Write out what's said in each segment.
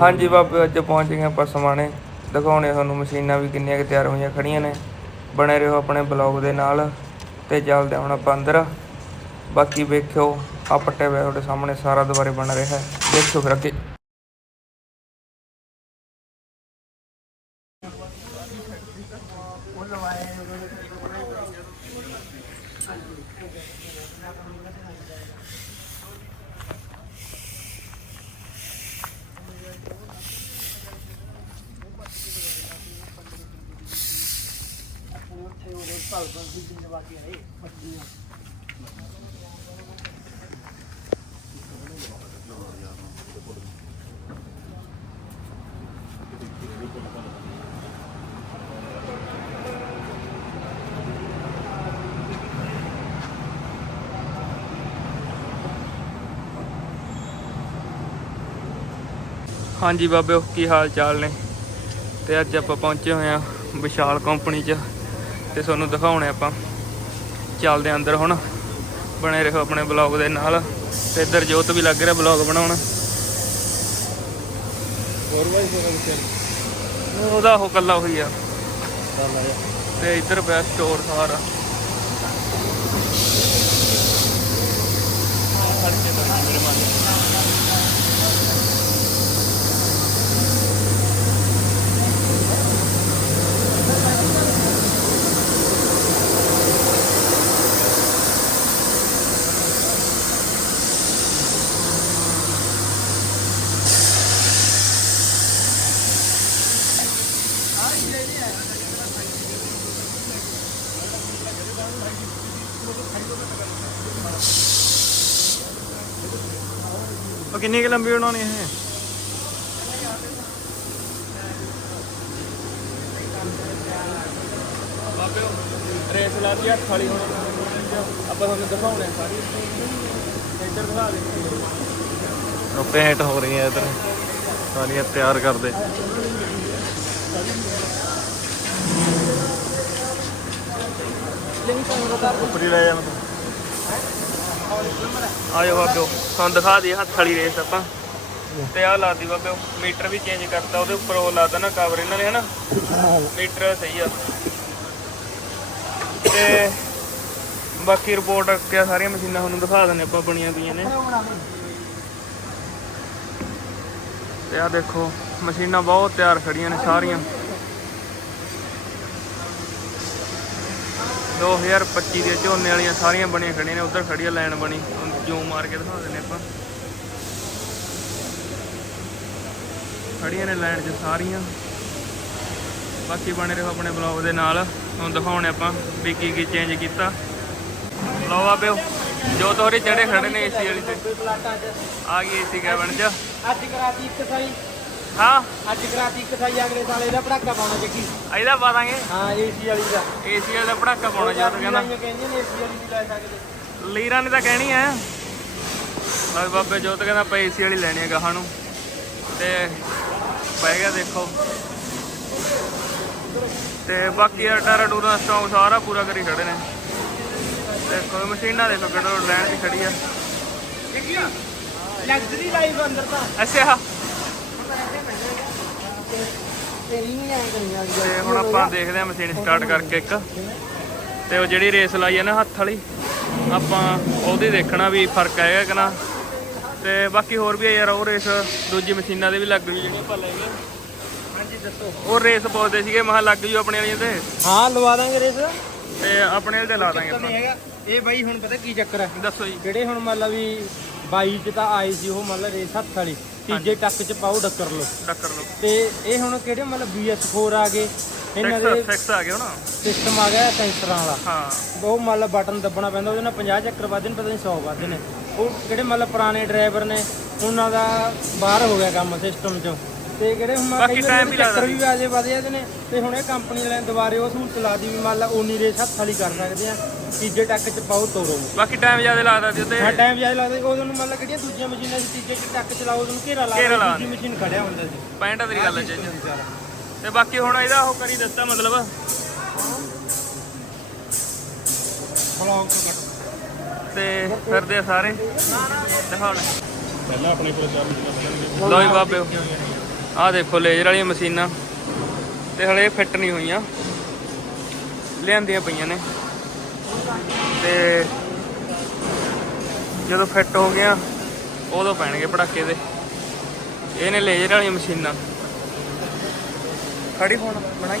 ਹਾਂਜੀ ਬਾਬੇ, ਅੱਜ ਪਹੁੰਚ ਗਏ ਆਪਾਂ ਸਮਾਣੇ। ਦਿਖਾਉਣੇ ਤੁਹਾਨੂੰ ਮਸ਼ੀਨਾਂ ਵੀ ਕਿੰਨੀਆਂ ਕਿ ਤਿਆਰ ਹੋਈਆਂ ਖੜੀਆਂ ਨੇ। ਬਣੇ ਰਹੋ ਆਪਣੇ ਬਲੌਗ ਦੇ ਨਾਲ ਤੇ ਚੱਲਦੇ ਹੁਣ ਆਪਾਂ ਅੰਦਰ। ਬਾਕੀ ਵੇਖਿਓ ਆ ਪੱਟੇ ਹੋਏ ਤੁਹਾਡੇ ਸਾਹਮਣੇ, ਸਾਰਾ ਦੁਬਾਰੇ ਬਣ ਰਿਹਾ ਹੈ। ਦੇਖਿਓ ਫਿਰ ਅੱਗੇ। ਹਾਂਜੀ ਬਾਬਿਓ ਕੀ ਹਾਲ ਚਾਲ ਨੇ? ਤੇ ਅੱਜ ਆਪਾਂ ਪਹੁੰਚੇ ਹੋਏ ਆ ਵਿਸ਼ਾਲ ਕੰਪਨੀ 'ਚ। ਤੇ ਤੁਹਾਨੂੰ ਦਿਖਾਉਣੇ ਆਪਾਂ। ਚੱਲਦੇ ਆਂ ਅੰਦਰ ਹੁਣ। ਬਣੇ ਰਹੋ ਆਪਣੇ ਬਲੌਗ ਦੇ ਨਾਲ। ਤੇ ਇੱਧਰ ਜੋਤ ਵੀ ਲੱਗ ਰਿਹਾ ਬਲੌਗ ਬਣਾਉਣ। ਹੋਰ ਵਿਚਾਰ ਉਹਦਾ ਉਹ ਕੱਲਾ ਹੋਈ ਆ। ਤੇ ਇੱਧਰ ਪਿਆ ਸਟੋਰ ਸਾਰਾ। ਉਹ ਕਿੰਨੀ ਕੁ ਲੰਬੀ ਬਣਾਉਣੀ ਹੈ ਬਾਬਿਓ ਰੇਸ ਲਾਤੀ ਹੱਥ ਵਾਲੀ ਹੁਣ। ਆਪਾਂ ਤੁਹਾਨੂੰ ਦਿਖਾਉਣੇ ਆ ਸਾਰੀ। ਇੱਧਰ ਦਿਖਾ ਦੇ। ਉਹ ਪੇਂਟ ਹੋ ਰਹੀਆਂ ਇਧਰ। ਸਾਰੀਆਂ ਤਿਆਰ ਕਰਦੇ। ਉੱਪਰੀ ਲੈ ਜਾ ਆਇਓ ਬਾਬਿਓ, ਤੁਹਾਨੂੰ ਦਿਖਾ ਦਈਏ ਹੱਥ ਵਾਲੀ ਰੇਸ ਆਪਾਂ। ਤੇ ਆਹ ਲਾਤੀ ਬਾਬਿਓ, ਮੀਟਰ ਵੀ ਚੇਂਜ ਕਰਤਾ, ਉਹਦੇ ਉੱਪਰ ਉਹ ਲਾਤਾ ਨਾ ਕਵਰ ਇਹਨਾਂ ਨੇ, ਹਨਾ? ਮੀਟਰ ਸਹੀ ਆ। ਤੇ ਬਾਕੀ ਰਿਪੋਰਟ ਕਿਆ ਸਾਰੀਆਂ ਮਸ਼ੀਨਾਂ ਤੁਹਾਨੂੰ ਦਿਖਾ ਦਿੰਦੇ ਆਪਾਂ ਬਣੀਆਂ ਪਈਆਂ ਨੇ। ਤੇ ਆ ਦੇਖੋ, ਮਸ਼ੀਨਾਂ ਬਹੁਤ ਤਿਆਰ ਖੜੀਆਂ ਨੇ ਸਾਰੀਆਂ। 2025 ਦੇ ਝੋਨੇ ਵਾਲੀਆਂ ਸਾਰੀਆਂ ਬਣੀਆਂ ਖੜੀਆਂ ਨੇ, ਉਧਰ ਖੜੀ ਆ ਲਾਈਨ ਬਣੀ। ਜੂਮ ਮਾਰ ਕੇ ਦਿਖਾ ਦਿੰਦੇ ਆਪਾਂ। ਖੜੀਆਂ ਨੇ ਲਾਈਨ 'ਚ ਸਾਰੀਆਂ। ਬਾਕੀ ਬਣੇ ਰਹੋ ਆਪਣੇ ਬਲੌਗ ਦੇ ਨਾਲ। ਹੁਣ ਦਿਖਾਉਣੇ ਆਪਾਂ ਵੀ ਕੀ ਕੀ ਚੇਂਜ ਕੀਤਾ। ਲਓ ਆਬਿਓ ਜੋ ਤੋਰੇ ਚੜੇ ਖੜੇ ਨੇ ਏਸੀ ਵਾਲੀ ਤੇ। ਆ ਗਈ ਏਸੀ ਕੈਬਨ 'ਚ। ਅੱਜ ਕਰਾਤੀ ਇੱਕ ਸਾਈ ਹਾਂ। ਅੱਜ ਕਰਾਤੀ ਇੱਕ ਸਾਈ ਅਗਲੇ ਸਾਲੇ ਦਾ ਪੜਾਕਾ ਪਾਉਣਾ ਚੱਕੀ। ਇਹਦਾ ਪਾ ਦਾਂਗੇ। ਹਾਂ ਏਸੀ ਵਾਲੀ ਦਾ। ਏਸੀ ਵਾਲਾ ਪੜਾਕਾ ਪਾਉਣਾ ਜਦੋਂ ਕਹਿੰਦਾ। ਕਹਿੰਦੇ ਨੇ ਏਸੀ ਵਾਲੀ ਵੀ ਲੈ ਸਕਦੇ। ਲੀਰਾਂ ਨੇ ਤਾਂ ਕਹਿਣੀ ਐ। ਬਸ ਬਾਬੇ ਜੋਤ ਕਹਿੰਦਾ ਆਪਾਂ ਏਸੀ ਵਾਲੀ ਲੈਣੀ ਹੈ ਗਾਹਾਂ ਨੂੰ। ਤੇ ਪੈ ਗਿਆ ਦੇਖੋ। ਤੇ ਬਾਕੀ ਆ ਟਾਰਾ ਸਟਾਕ ਸਾਰਾ ਪੂਰਾ ਕਰੀ ਖੜੇ ਨੇ। ਦੇਖੋ ਮਸ਼ੀਨਾਂ ਦੇਖੋ ਕਿਹੜਾ ਲੈਣ ਦੀ ਖੜੀ ਆ। ਲਗਜ਼ਰੀ ਲਾਈਫ ਅੰਦਰ ਤਾਂ। ਅੱਛਾ ਤੇਰੀ ਨਹੀਂ ਆਏ ਕਰੀਆਂ ਤੇ ਹੁਣ ਆਪਾਂ ਦੇਖਦੇ ਹਾਂ ਮਸ਼ੀਨ ਸਟਾਰਟ ਕਰਕੇ ਇੱਕ। ਤੇ ਉਹ ਜਿਹੜੀ ਰੇਸ ਲਾਈ ਹੈ ਨਾ ਹੱਥ ਵਾਲੀ ਆਪਾਂ ਉਹਦੀ ਦੇਖਣਾ ਵੀ ਫ਼ਰਕ ਹੈਗਾ ਕਿ ਨਾ। ਤੇ ਬਾਕੀ ਹੋਰ ਵੀ ਆ ਯਾਰ ਉਹ ਰੇਸ ਦੂਜੀ ਮਸ਼ੀਨਾਂ ਦੇ ਵੀ ਲੱਗ ਜੂ ਜਿਹੜੀਆਂ ਆਪਾਂ ਲਾਈਆਂ ਹਾਂਜੀ ਦੱਸੋ। ਉਹ ਰੇਸ ਪਾਉਂਦੇ ਸੀਗੇ ਮਹਾ ਲੱਗ ਜੂ ਆਪਣੇ ਵਾਲੀਆਂ ਤੇ। ਹਾਂ ਲਵਾ ਦਾਂਗੇ ਰੇਸ। ਤੇ ਆਪਣੇ ਵਾਲੇ ਤੇ ਲਾ ਦਾਂਗੇ ਆਪਾਂ। ਇਹ ਬਾਈ ਹੁਣ ਪਤਾ ਕੀ ਚੱਕਰ ਹੈ ਦੱਸੋ ਜੀ। ਜਿਹੜੇ ਹੁਣ ਮੰਨ ਲਾ ਵੀ 22 ਚ ਤਾਂ ਆਏ ਸੀ ਉਹ ਮੰਨ ਲਾ ਰੇਸ ਹੱਥ ਵਾਲੀ। ਤੀਜੇ ਟੱਕ ਚ ਪਾਓ ਡੱਕਰ ਲੋ ਟੱਕਰ ਲਓ। ਤੇ ਇਹ ਹੁਣ ਕਿਹੜੇ ਮਤਲਬ BS4 ਆ ਗਏ? ਇਹਨਾਂ ਦੇ ਫਿਕਸ ਆ ਗਿਆ ਨਾ ਸਿਸਟਮ ਆ ਗਿਆ ਸੈਂਸਰਾਂ ਵਾਲਾ। ਹਾਂ। ਉਹ ਮੰਨ ਲਾ ਬਟਨ ਦੱਬਣਾ ਪੈਂਦਾ ਉਹਦੇ ਨਾਲ 50 ਚੱਕਰ ਵੱਧਦੇ ਨੇ ਪਤਾ ਨਹੀਂ 100 ਵੱਧਦੇ ਨੇ ਉਹ ਕਿਹੜੇ ਮੰਨ ਲਾ ਪੁਰਾਣੇ ਡਰਾਈਵਰ ਨੇ ਉਹਨਾਂ ਦਾ ਬਾਹਰ ਹੋ ਗਿਆ ਕੰਮ ਸਿਸਟਮ ਚੋਂ। ਤੇ ਕਿਹੜੇ ਹੁਣ ਬਾਕੀ time ਵੀ ਚੱਕਰ ਵੀ ਆਜੇ ਵਧ ਜਾਂਦੇ ਨੇ ਤੇ ਹੁਣ ਇਹ ਕੰਪਨੀ ਵਾਲਿਆਂ ਨੇ ਦੁਬਾਰੇ ਉਹ ਸਹੂਲਤ ਲਾ ਦੀ ਵੀ ਮੰਨ ਲਾ ਓਨੀ ਰੇਸ ਹੱਥ ਵਾਲੀ ਕਰ ਸਕਦੇ ਆ ਤੀਜੇ ਟੱਕ ਚ ਪਾਓ ਤੋਰੋ। ਬਾਕੀ ਟਾਈਮ ਜ਼ਿਆਦਾ ਲੱਗਦਾ ਸੀ ਹਾਂ ਉੱਤੇ ਟਾਈਮ ਜ਼ਿਆਦਾ ਲੱਗਦਾ ਉਦੋਂ ਨੂੰ ਮੰਨ ਲਾ ਕਿਹੜੀਆਂ ਦੂਜੀਆਂ ਮਸ਼ੀਨਾਂ ਸੀ ਤੀਜੇ ਚ ਟੱਕ ਚਲਾਓ ਉਹਨੂੰ ਘੇਰਾ ਲਾ ਘੇਰਾ ਲਾ ਦੂਜੀ ਮਸ਼ੀਨ ਖੜਿਆ ਹੁੰਦਾ ਸੀ 65 ਤੇਰੀ ਗੱਲ ਚ ਤੇ ਬਾਕੀ ਹੁਣ ਇਹਦਾ ਉਹ ਕਰੀ ਦਿੱਤਾ ਮਤਲਬ। ਬਲੌਗ ਤੋਂ ਕੱਟ। ਤੇ ਫਿਰਦੇ ਆ ਸਾਰੇ। ਦਿਖਾਉਣੇ ਪਹਿਲਾਂ ਆਪਣੇ ਕੋਲ ਚਾਰ ਮਸ਼ੀਨਾਂ ਲੋ ਜੀ ਬਾਬੇ। ਆਹ ਦੇਖੋ ਲੇਜ਼ਰ ਵਾਲੀਆਂ ਮਸ਼ੀਨਾਂ। ਤੇ ਹਲੇ ਫਿੱਟ ਨਹੀਂ ਹੋਈਆਂ। ਲਿਆਂਦੀਆਂ ਪਈਆਂ ਨੇ। ਤੇ ਜਦੋਂ ਫਿੱਟ ਹੋ ਗਿਆ ਉਦੋਂ ਪੈਣਗੇ ਪੜਾਕੇ ਦੇ। ਇਹ ਨੇ ਲੇਜ਼ਰ ਵਾਲੀਆਂ ਮਸ਼ੀਨਾਂ। ਖੜੀ ਫੋਨ ਬਣਾਈ।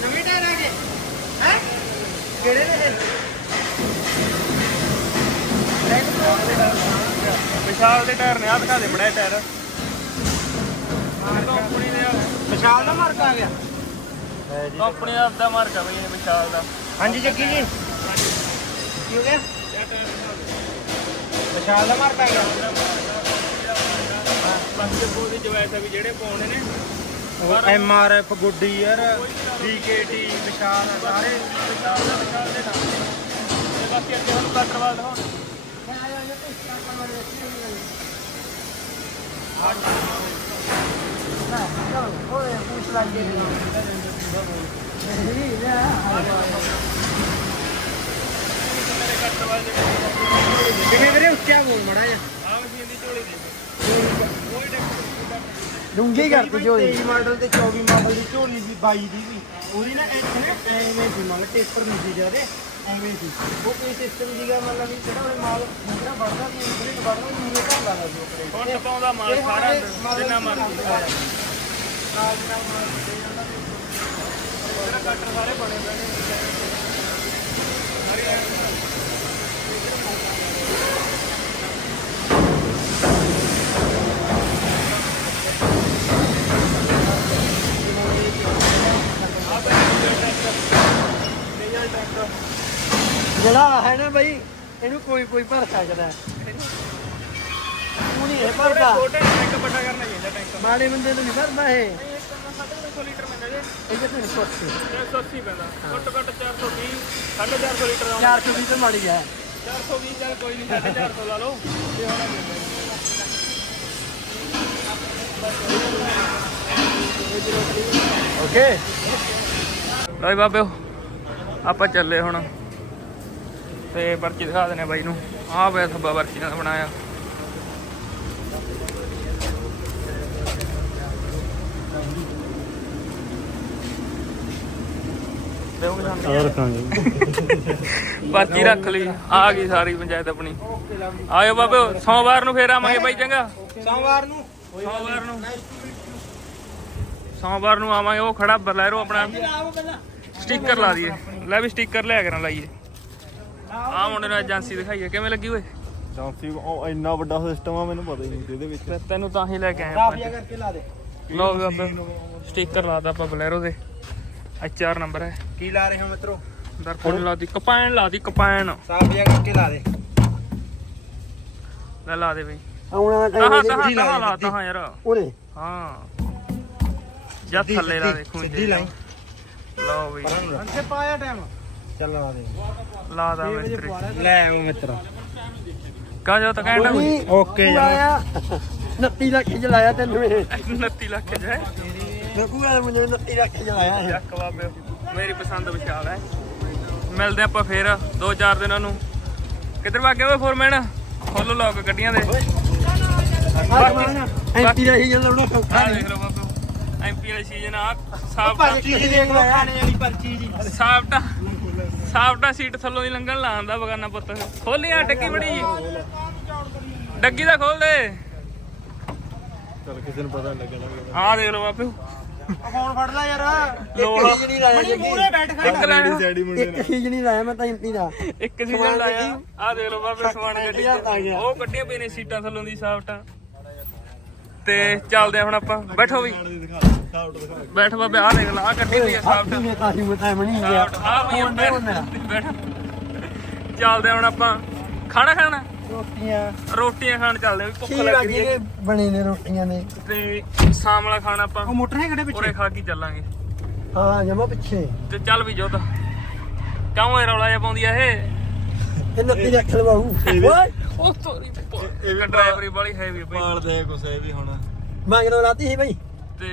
ਨਵੇਂ ਟਾਇਰ ਆ ਗਏ ਹੈ ਕਿਹੜੇ ਨੇ ਵਿਸ਼ਾਲ ਦੇ ਟਾਇਰ ਨੇ ਆ ਦਿਖਾ ਦੇ, ਬੜਾ ਟਾਇਰ ਵਿਸ਼ਾਲ ਦਾ ਮਾਰਕ ਆ ਗਿਆ। ਕੰਪਨੀ ਦਾ ਆਪਦਾ ਮਾਰਕ ਆ ਬਈ ਇਹ ਵਿਸ਼ਾਲ ਦਾ। ਹਾਂਜੀ ਜੱਗੀ ਜੀ। ਕੀ ਹੋ ਗਿਆ? ਵਿਸ਼ਾਲ ਦਾ ਮਾਰਕ ਆ ਗਿਆ। ਬਾਕੀ ਬੋਦੀ ਜਵੈਸ ਵੀ ਜਿਹੜੇ ਪਾਉਣੇ ਨੇ। ਐਮ ਆਰ ਐਫ ਗੁੱਡੀ ਯਾਰ ਬੀਕੇਟੀ ਵਿਸ਼ਾਲ ਸਾਰੇ। ਵਿਸ਼ਾਲ ਦਾ ਵਿਸ਼ਾਲ ਦੇ ਨਾਮ ਤੇ ਬਾਕੀ ਅੱਗੇ ਤੁਹਾਨੂੰ ਕਟਰ ਵਾਲ ਦਿਖਾਉਣ ਮੇਰੇ ਕਟਰ ਵਾਲ ਦੇ ਕਿਵੇਂ ਵੀਰੇ ਉੱਚਾ ਬੋਲ ਮੜਾ ਜਾ ਆ ਮਸ਼ੀਨ ਦੀ ਝੋਲੀ ਦੇ ਕੋਈ ਡਿਫਰੈਂਸ ਡੂੰਗੀ ਕਰਤੀ ਝੋਲੀ 23 ਮਾਡਲ ਤੇ 24 ਮਾਡਲ ਦੀ ਝੋਲੀ ਸੀ 22 ਦੀ ਵੀ ਉਹਦੀ ਨਾ ਇੱਥੇ ਨਾ ਐਵੇਂ ਸੀ ਮਤਲਬ ਟੇਪਰ ਨਹੀਂ ਸੀ ਜਿਆਦੇ ਐਵੇਂ ਸੀ। ਉਹ ਕੋਈ ਸਿਸਟਮ ਸੀਗਾ ਮਤਲਬ ਵੀ ਜਿਹੜਾ ਉਹ ਮਾਲ ਜਿਹੜਾ ਵੜਦਾ ਸੀ ਉਹਦੇ ਨੂੰ ਵੜਦਾ ਸੀ ਮੂਰੇ ਘਰ ਲਾਦਾ ਸੀ ਉਹ ਹੁਣ ਟਪਾਉਂਦਾ ਮਾਲ ਸਾਰਾ ਜਿੰਨਾ ਮਰਜ਼ੀ ਜਿਹੜਾ ਹੈ ਨਾ ਬਈ ਇਹਨੂੰ ਕੋਈ ਕੋਈ ਭਰ ਸਕਦਾ ਹੈ। ਉਹ ਨਹੀਂ ਇਹ ਭਰਦਾ। ਛੋਟੇ ਟੈਂਕ ਵੱਡਾ ਕਰਨਾ ਚਾਹੀਦਾ ਟੈਂਕ। ਮਾੜੇ ਬੰਦੇ ਨੂੰ ਨਹੀਂ ਭਰਦਾ ਇਹ। ਇਹ ਕਰਨਾ 350 ਲੀਟਰ ਪੈਂਦਾ ਜੇ। ਇਹ ਕਿਤੇ ਨਹੀਂ ਪੁੱਛ 380 ਪੈਂਦਾ। ਘੱਟ ਘੱਟ 420 450 ਲੀਟਰ ਦਾ 420 ਤੋਂ ਮਾੜੀ ਹੈ 420 ਚੱਲ ਕੋਈ ਨਹੀਂ 450 ਲਾ ਲਓ। ਤੇ ਹੋਣਾ ਓਕੇ। ਬਾਬਿਓ ਆਪਾਂ ਚੱਲੇ ਹੁਣ। ਤੇ ਪਰਚੀ ਦਿਖਾ ਦਨੇ ਬਾਈ ਨੂੰ। ਆਹ ਪਿਆ ਥੱਬਾ ਪਰਚੀ ਨਾਲ ਬਣਾਇਆ। ਦੇਵੋਗੇ ਸਾਨੂੰ ਹੋਰ ਰੱਖਾਂਗੇ। ਪਰਚੀ ਰੱਖ ਲਈ। ਆ ਗਈ ਸਾਰੀ ਪੰਚਾਇਤ ਆਪਣੀ। ਆਇਓ ਬਾਬਿਓ ਸੋਮਵਾਰ ਨੂੰ ਫੇਰ ਆਵਾਂਗੇ ਬਾਈ ਚੰਗਾ? ਸੋਮਵਾਰ ਨੂੰ। ਸੋਮਵਾਰ ਨੂੰ। ਸੋਮਵਾਰ ਨੂੰ ਆਵਾਂਗੇ ਉਹ ਖੜਾ ਬਲੈਰੋ ਆਪਣਾ। ਸਟicker ਲਾ ਦਈਏ। ਲੈ ਵੀ ਸਟicker ਲਿਆ ਕਰਾਂ ਲਾਈਏ। ਆਹ ਮੁੰਡੇ ਨੂੰ ਏਜੰਸੀ ਦਿਖਾਈਏ। ਕਿਵੇਂ ਲੱਗੀ ਓਏ? ਚਾਂਸੀ ਉਹ ਇੰਨਾ ਵੱਡਾ ਸਿਸਟਮ ਆ ਮੈਨੂੰ ਪਤਾ ਹੀ ਨਹੀਂ ਇਹਦੇ ਵਿੱਚ। ਤੇ ਤੈਨੂੰ ਤਾਂ ਹੀ ਲੈ ਕੇ ਆਪਾਂ। ਜਿਹਾ ਕਰਕੇ ਲਾ ਦੇ। ਆਪਾਂ ਸਟicker ਲਾਤਾ ਆਪਾਂ ਬਲੈਰੋ ਦੇ। ਐਚਆਰ ਨੰਬਰ ਹੈ। ਕੀ ਲਾ ਰਹੇ ਹੋ ਮਿੱਤਰੋ? ਦਰਪਣ ਲਾਤੀ ਕਪਾਇਣ ਲਾਤੀ ਕਪਾਇਣ ਸਾਫ਼ ਜਿਹਾ ਕਰਕੇ ਲਾ ਦੇ। ਲੈ ਲਾ ਦੇ ਬਈ। ਆਉਣਾ ਤਹਾਂ ਤਹਾਂ ਤਹਾਂ ਲਾ ਤਹਾਂ ਯਾਰ। ਉਹਨੇ? ਹਾਂ। ਜਾਂ ਥੱਲੇ ਲਾ ਦੇ ਖੂੰਜੇ ਸਿੱਧੀ ਲਾਈ। ਲਓ ਬਈ। ਅੰਥੇ ਪਾਇਆ ਟਾਈਮ ਚੱਲ ਲਾ ਦੇ। ਲਾ ਦਾ ਮਿਸਤਰੀ ਲੈ ਉਹ ਮਿੱਤਰ। ਕਾ ਜੋ ਤਾਂ ਕਹਿਣਾ ਕੋਈ। ਓਕੇ। ਲਾਇਆ 29 ਲੱਖ ਚ ਲਾਇਆ ਤੈਨੂੰ ਇਹ। 29 ਲੱਖ ਚ ਹੈ ਲੱਗੂ ਵਾਲੇ ਮੁੰਡੇ ਨੇ 29 ਲੱਖ ਚ ਲਾਇਆ ਇਹ। ਚੱਕ ਬਾਬੇ ਮੇਰੀ ਪਸੰਦ ਵਿਸ਼ਾਲ ਹੈ। ਮਿਲਦੇ ਆਪਾਂ ਫੇਰ ਦੋ ਚਾਰ ਦਿਨਾਂ ਨੂੰ। ਕਿੱਧਰ ਵਾਗੇ ਓਏ ਫੋਰਮੈਨ ਖੋਲੋ ਲੋਕ ਗੱਡੀਆਂ ਦੇ। ਐਮਪੀ ਦਾ ਹੀ ਜਾਂਦਾ ਉਹਨਾਂ ਆਹ ਸੌਖਾ ਦੇਖ ਲਓ ਬਾਬੂ ਐਮਪੀ ਵਾਲਾ ਸੀਜ਼ਨ ਆ। ਸਾਫਟਾ ਪਰਚੀ ਜੀ ਦੇਖ ਲਓ ਖਾਣੇ ਵਾਲੀ ਪਰਚੀ ਜੀ ਸਾਫਟਾ ਸਾਫਟਾ ਸੀਟ ਥੱਲੋਂ ਦੀ ਲੰਘਣ ਲਾਉਂਦਾ ਬਗਾਨਾ ਪੁੱਤ। ਖੋਲਿਆ ਡੱਗੀ ਬੜੀ ਜੀ ਡੱਗੀ ਦਾ ਖੋਲ ਦੇ। ਚਲ ਕਿਸੇ ਨੂੰ ਪਤਾ ਨਹੀਂ ਲੱਗਣਾ ਆਹ ਦੇਖ ਲਓ ਬਾਬੂ ਫੋਨ ਫੜ ਲੈ ਯਾਰ। ਲੋਹਾ ਨਹੀਂ ਲਾਇਆ ਜੀ ਮੂਰੇ ਬੈਠ ਇੱਕ ਲੈਣ ਡੈਡੀ ਮੁੰਡੇ ਇੱਕ ਚੀਜ਼ ਨਹੀਂ ਲਾਇਆ ਮੈਂ ਤਾਂ ਐਮਪੀ ਦਾ। ਇੱਕ ਸੀਜ਼ਨ ਲਾਇਆ। ਆਹ ਦੇਖ ਲਓ ਬਾਬੇ ਸਮਾਨ ਗੱਡੀ। ਉਹ ਕੱਢੀਆਂ ਪਈਆਂ ਨੇ ਸੀਟਾਂ ਥੱਲੋਂ ਦੀ ਸਾਫਟਾ। ਤੇ ਚੱਲਦੇ ਹੁਣ ਆਪਾਂ। ਬੈਠੋ ਵੀ। ਬੈਠ ਬਾਬੇ ਆਹ ਦੇਖ ਲਾ ਆਹ ਕੱਢੀ ਪਈ ਆ ਸਾਫਟਾ। ਮੈਂ ਤਾਂ ਹੀ ਮਤਾ ਮਣੀ ਗਿਆ। ਆ ਵੀ ਬੈਠ। ਚੱਲਦੇ ਹੁਣ ਆਪਾਂ। ਖਾਣਾ ਖਾਣਾ? ਰੋਟੀਆਂ। ਰੋਟੀਆਂ ਖਾਣ ਚੱਲਦੇ ਆ ਵੀ ਭੁੱਖ ਲੱਗ ਰਹੀ ਹੈ। ਬਣੇ ਨੇ ਰੋਟੀਆਂ ਨੇ। ਤੇ ਸਾਮਲਾ ਖਾਣਾ ਆਪਾਂ ਉਹ ਮੋਟਰ ਹੈ ਕਿਹੜੇ ਉਰੇ ਖਾ ਕੇ ਚੱਲਾਂਗੇ। ਹਾਂ ਜਮਾ ਪਿੱਛੇ। ਤੇ ਚੱਲ ਵੀ ਜੋਤ। ਕਿਉਂ ਇਹ ਰੌਲਾ ਜਿਹਾ ਪਾਉਂਦੀ ਆ ਇਹ? ਇਹ ਨੱਤੀ ਰੱਖ ਲਵਾਉ ਓਏ! ਉਹ ਤੋਰੀ ਡਰਾਈਵਰੀ ਵਾਲੀ ਹੈਵੀ ਬਈ। ਪਾਲ ਦੇ ਕੁਸੇ ਵੀ ਹੁਣ। ਮੰਗਣੋਂ ਲਾਤੀ ਸੀ ਭਾਈ ਤੇ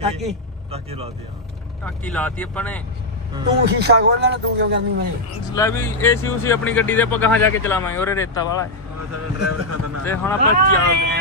ਟਾਕੀ? ਤਾਂ ਕੀ ਲਾ ਦਿਆ ਟਾਕੀ ਲਾਤੀ ਆਪਾਂ ਨੇ। ਤੂੰ ਸ਼ੀਸ਼ਾ ਖੋਲ ਲੈਣਾ ਤੂੰ ਕਿਉਂ ਕਰਨੀ ਮੈਂ? ਲੈ ਵੀ ਏਸੀ ਉਸੀ ਆਪਣੀ ਗੱਡੀ ਦੇ ਆਪਾਂ ਗਾਹਾਂ ਜਾ ਕੇ ਚਲਾਵਾਂਗੇ ਉਰੇ ਰੇਤਾ ਵਾਲਾ ਹੈ। ਸਾਡਾ ਡਰਾਈਵਰ ਖਤਰਨਾਕ ਤੇ ਹੁਣ ਆਪਾਂ ਚੱਲਦੇ